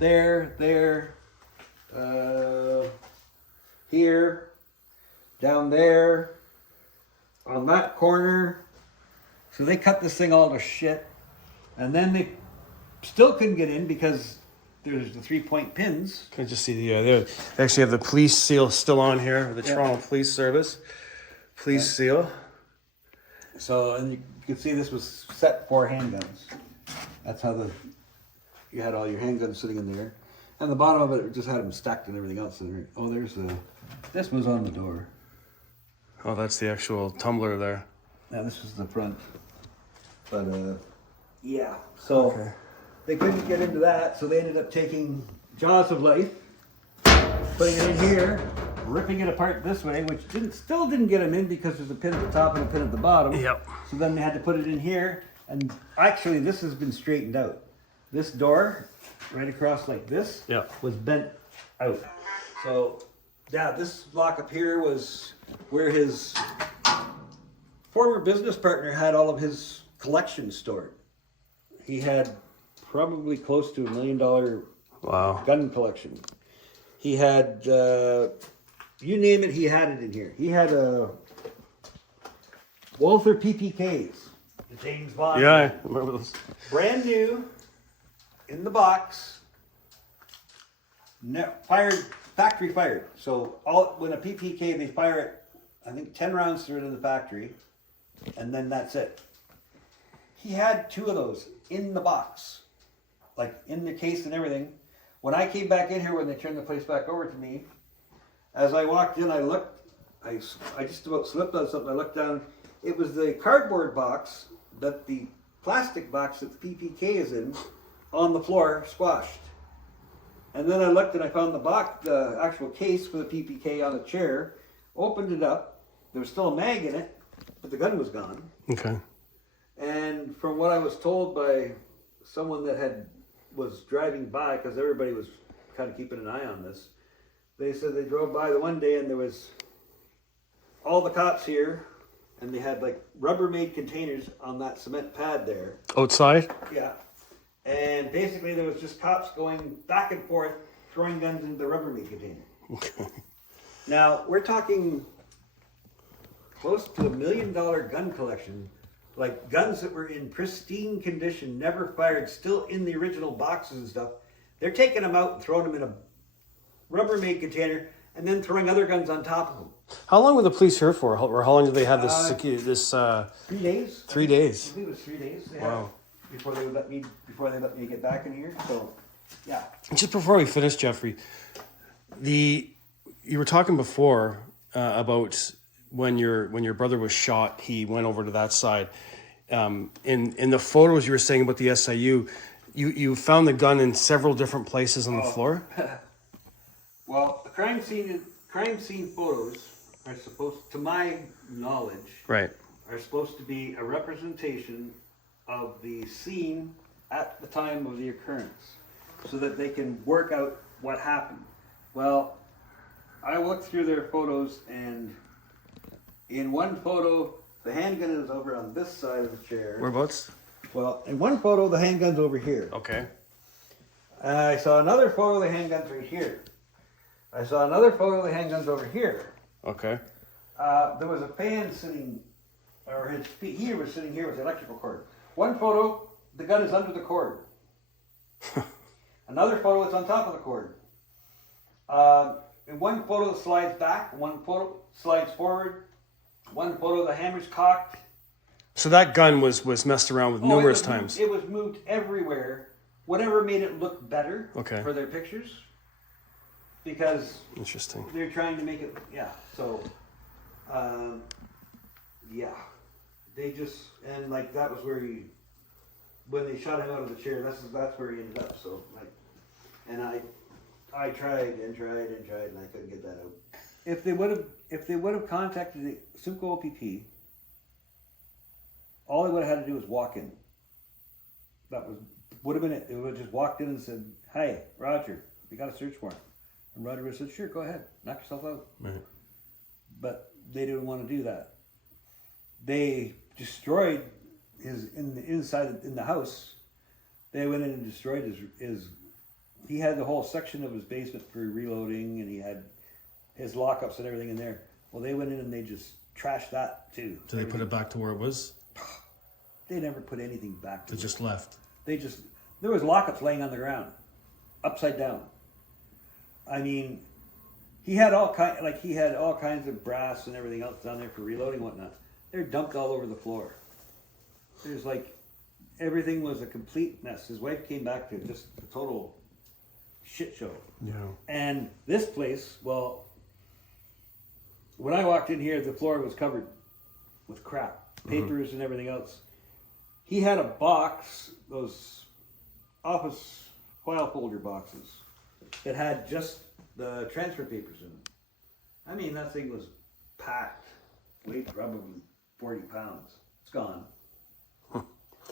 here, down there, on that corner. So they cut this thing all to shit, and then they still couldn't get in because there's the 3-point pins. Can I just see they actually have the police seal still on here, the Toronto Police Service police seal. So, and you can see this was set for handguns. That's how you had all your handguns sitting in there. And the bottom of it just had them stacked and everything else in there. Oh, this was on the door. Oh, that's the actual tumbler there. Yeah, this was the front. But, yeah. So, they couldn't get into that, so they ended up taking jaws of life, putting it in here, ripping it apart this way, which still didn't get them in because there's a pin at the top and a pin at the bottom. Yep. So then they had to put it in here, and actually this has been straightened out. This door, right across like this, was bent out. So, yeah, this lock up here was where his former business partner had all of his collections stored. He had probably close to $1 million gun collection. He had, you name it, he had it in here. He had a Walther PPKs, the James Bond. Yeah, I remember those. Brand new, in the box, fired, factory fired. So when a PPK, they fire it, I think 10 rounds through it in the factory, and then that's it. He had 2 of those in the box, like in the case and everything. When I came back in here, when they turned the place back over to me, as I walked in, I looked, I just about slipped on something. I looked down. It was the cardboard box that the plastic box that the PPK is in on the floor, squashed. And then I looked and I found the actual case for the PPK on the chair, opened it up. There was still a mag in it, but the gun was gone. Okay. And from what I was told by someone that was driving by, because everybody was kind of keeping an eye on this, they said they drove by the one day and there was all the cops here, and they had like Rubbermaid containers on that cement pad there. Outside? Yeah. And basically there was just cops going back and forth, throwing guns into the Rubbermaid container. Okay. Now, we're talking close to $1 million gun collection, like guns that were in pristine condition, never fired, still in the original boxes and stuff. They're taking them out and throwing them in a Rubbermaid container and then throwing other guns on top of them. How long were the police here for? Or how long did they have this? 3 days. 3 days. I think it was 3 days. Wow. Before they let me get back in here. So, yeah. Just before we finish, Jeffrey, you were talking before about when your brother was shot, he went over to that side. In the photos you were saying about the SIU, you found the gun in several different places on the floor. Well, the crime scene photos are supposed, to my knowledge, Right. are supposed to be a representation of the scene at the time of the occurrence, so that they can work out what happened. Well, I looked through their photos, and in one photo, the handgun is over on this side of the chair. Whereabouts? Well, in one photo, the handgun's over here. Okay. I saw another photo, the handgun's right here. I saw another photo, the handgun's over here. Okay. There was a fan sitting, or his feet, he was sitting here with the electrical cord. One photo, the gun is under the cord. Another photo, it's on top of the cord. In one photo, it slides back. One photo slides forward. One photo, the hammer's cocked. So that gun was messed around with numerous times. It was moved everywhere. Whatever made it look better Okay. for their pictures. Because Interesting. they're trying to make it, yeah. So, yeah. They just, and like that was where when they shot him out of the chair, that's where he ended up. So, like, and I tried and tried and tried, and I couldn't get that out. If they would have contacted the Simcoe OPP, all they would have had to do was walk in. Would have been it. They would have just walked in and said, "Hi, Roger, we got a search warrant." And Roger would have said, "Sure, go ahead, knock yourself out." Right. But they didn't want to do that. They destroyed his inside in the house. They went in and destroyed his. He had the whole section of his basement for reloading, and he had his lockups and everything in there. Well, they went in and they just trashed that too. Did they put it back to where it was? They never put anything back. It just left. There was lockups laying on the ground, upside down. I mean, he had all kinds of brass and everything else down there for reloading and whatnot. They're dumped all over the floor. There's like, everything was a complete mess. His wife came back to just a total shit show. Yeah. And this place, well, when I walked in here, the floor was covered with crap, papers and everything else. He had a box, those office file folder boxes, that had just the transfer papers in them. I mean, that thing was packed, weighed probably 40 pounds. It's gone.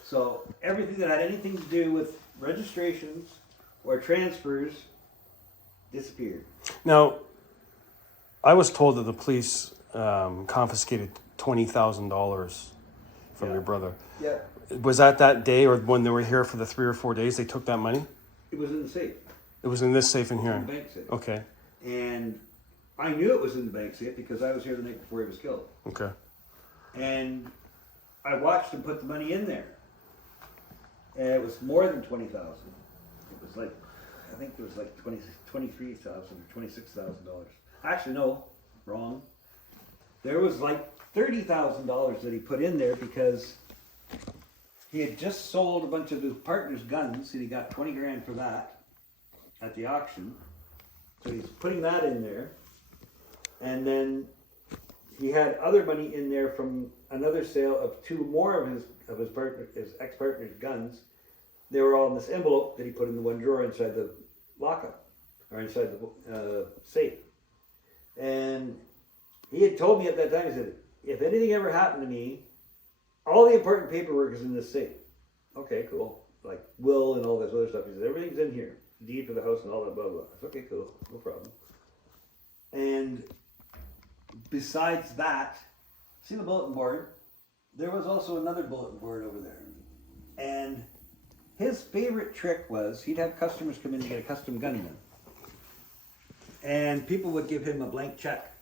So everything that had anything to do with registrations or transfers disappeared. Now, I was told that the police confiscated $20,000 from your brother. Yeah. Was that day, or when they were here for the 3 or 4 days, they took that money? It was in the safe. It was in this safe in here? In the bank safe. Okay. And I knew it was in the bank safe because I was here the night before he was killed. Okay. And I watched him put the money in there. And it was more than 20,000. It was like, I think it was like 23,000 or $26,000. Actually, no, wrong. There was like $30,000 that he put in there because he had just sold a bunch of his partner's guns and he got 20 grand for that at the auction. So he's putting that in there. And then he had other money in there from another sale of 2 more of his ex-partner's guns. They were all in this envelope that he put in the one drawer inside the lockup. or inside the safe. And he had told me at that time, he said, if anything ever happened to me, all the important paperwork is in this safe. Okay, cool. Like will and all this other stuff. He said, everything's in here. Deed for the house and all that, blah, blah. I said, okay, cool. No problem. And besides that, see the bulletin board? There was also another bulletin board over there. And his favorite trick was he'd have customers come in to get a custom gun done. And people would give him a blank check.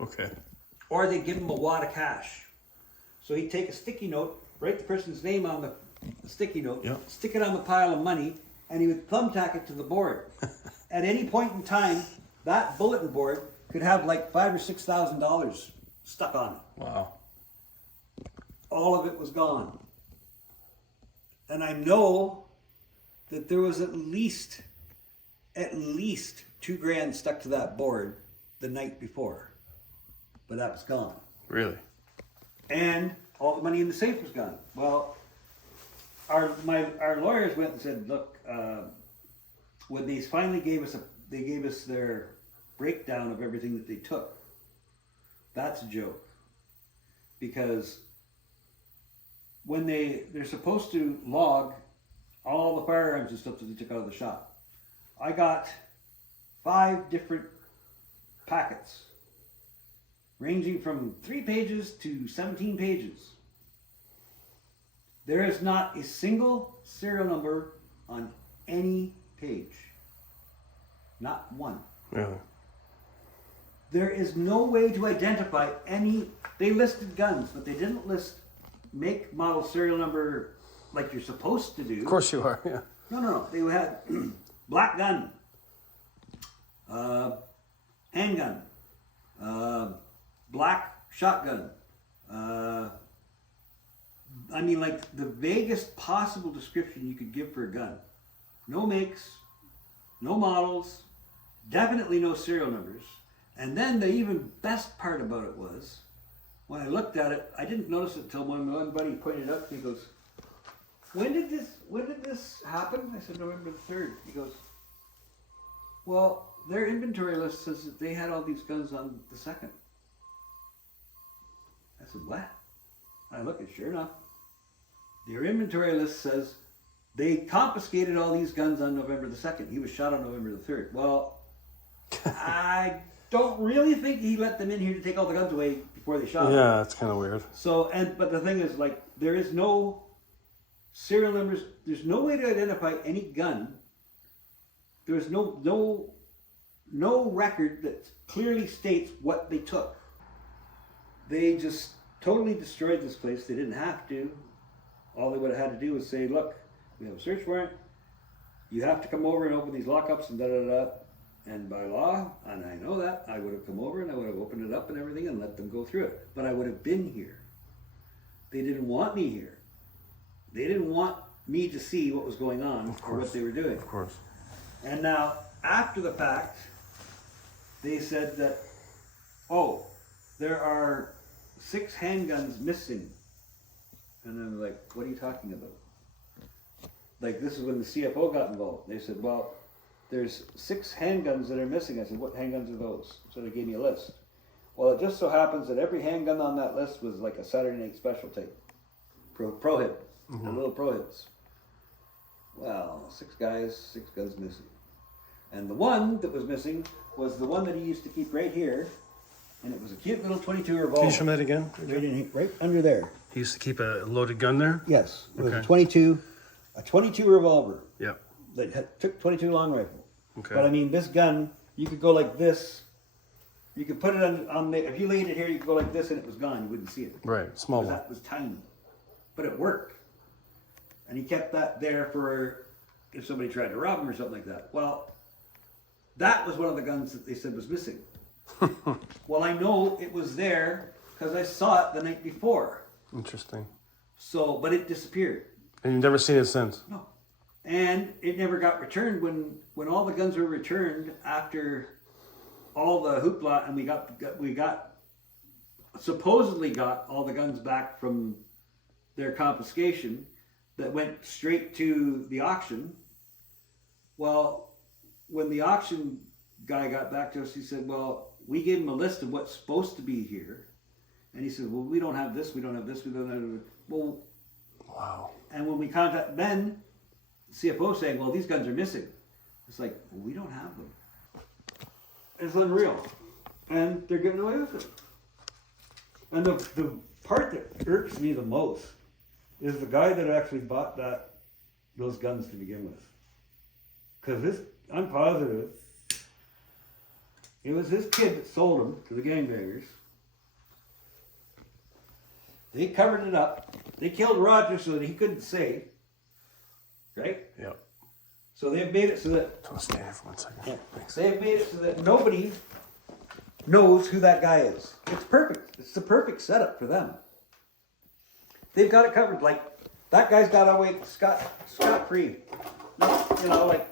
Okay. Or they'd give him a wad of cash. So he'd take a sticky note, write the person's name on the sticky note, stick it on the pile of money, and he would thumbtack it to the board. At any point in time, that bulletin board could have like $5,000 or $6,000 stuck on it. Wow. All of it was gone. And I know that there was at least $2,000 stuck to that board the night before. But that was gone. Really? And all the money in the safe was gone. Well, our lawyers went and said, look, when they finally gave us their breakdown of everything that they took. That's a joke. Because when they're supposed to log all the firearms and stuff that they took out of the shop. I got 5 different packets ranging from 3 pages to 17 pages. There is not a single serial number on any page. Not one. Really? There is no way to identify any. They listed guns, but they didn't list make, model, serial number like you're supposed to do. Of course you are, yeah. No. They had black gun, handgun, black shotgun. I mean, like the vaguest possible description you could give for a gun. No makes, no models, definitely no serial numbers. And then the even best part about it was, when I looked at it, I didn't notice it until one buddy pointed out to me. He goes, when did this happen? I said, November the 3rd. He goes, well, their inventory list says that they had all these guns on the 2nd. I said, what? I look at, sure enough, their inventory list says they confiscated all these guns on November the 2nd. He was shot on November the 3rd. Well, I don't really think he let them in here to take all the guns away before they shot him. Yeah, that's kind of weird. So, but the thing is, like, there is no serial numbers. There's no way to identify any gun. There's no record that clearly states what they took. They just totally destroyed this place. They didn't have to. All they would have had to do was say, look, we have a search warrant. You have to come over and open these lockups and da-da-da. And by law, and I know that, I would have come over and I would have opened it up and everything and let them go through it. But I would have been here. They didn't want me here. They didn't want me to see what was going on or what they were doing. Of course. And now, after the fact, they said that, oh, there are 6 handguns missing. And I'm like, what are you talking about? Like, this is when the CFO got involved. They said, well, there's 6 handguns that are missing. I said, what handguns are those? So they gave me a list. Well, it just so happens that every handgun on that list was like a Saturday Night Special tape. Pro hit. The little pro hits. Well, 6 guys, 6 guns missing. And the one that was missing was the one that he used to keep right here. And it was a cute little 22 revolver. Can you show me that again? Right under there. He used to keep a loaded gun there? Yes. It was Okay. a 22 revolver. Yeah. That took 22 long rifle. Okay. But I mean, this gun, you could go like this. You could put it on the, if you laid it here, you could go like this and it was gone. You wouldn't see it. Right, small one. That was tiny. But it worked. And he kept that there for if somebody tried to rob him or something like that. Well, that was one of the guns that they said was missing. Well, I know it was there because I saw it the night before. Interesting. So, but it disappeared. And you've never seen it since? No. And it never got returned when all the guns were returned after all the hoopla, and we supposedly got all the guns back from their confiscation that went straight to the auction. Well, when the auction guy got back to us. He said, well, we gave him a list of what's supposed to be here. And he said, well, we don't have this, we don't have this, we don't have this. Well, Wow. and when we contact, then CFO saying, well, these guns are missing. It's like, well, we don't have them. It's unreal. And they're getting away with it. And the part that irks me the most is the guy that actually bought those guns to begin with. Because I'm positive, it was his kid that sold them to the gangbangers. They covered it up. They killed Roger so that he couldn't say. Right? Yep. So they've made it so that I'll stay here for 1 second. Thanks. they've made it so that nobody knows who that guy is. It's perfect. It's the perfect setup for them. They've got it covered. Like, that guy's got away scot-free. You know, like,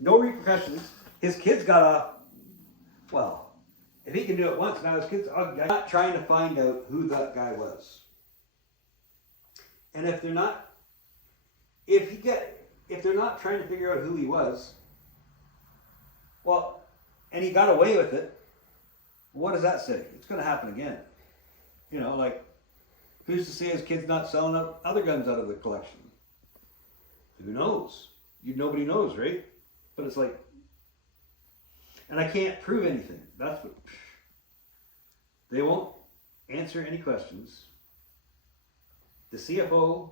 no repercussions. His kid's got well, if he can do it once, now his kid's not trying to find out who that guy was. And if they're not trying to figure out who he was, well, and he got away with it, what does that say? It's going to happen again. You know, like, who's to say his kid's not selling other guns out of the collection? Who knows? Nobody knows, right? But it's like, and I can't prove anything. That's what, they won't answer any questions. The CFO,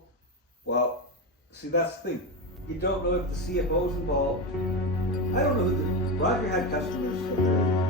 well, see, that's the thing. You don't know if the CFO's involved. I don't know who Roger had customers.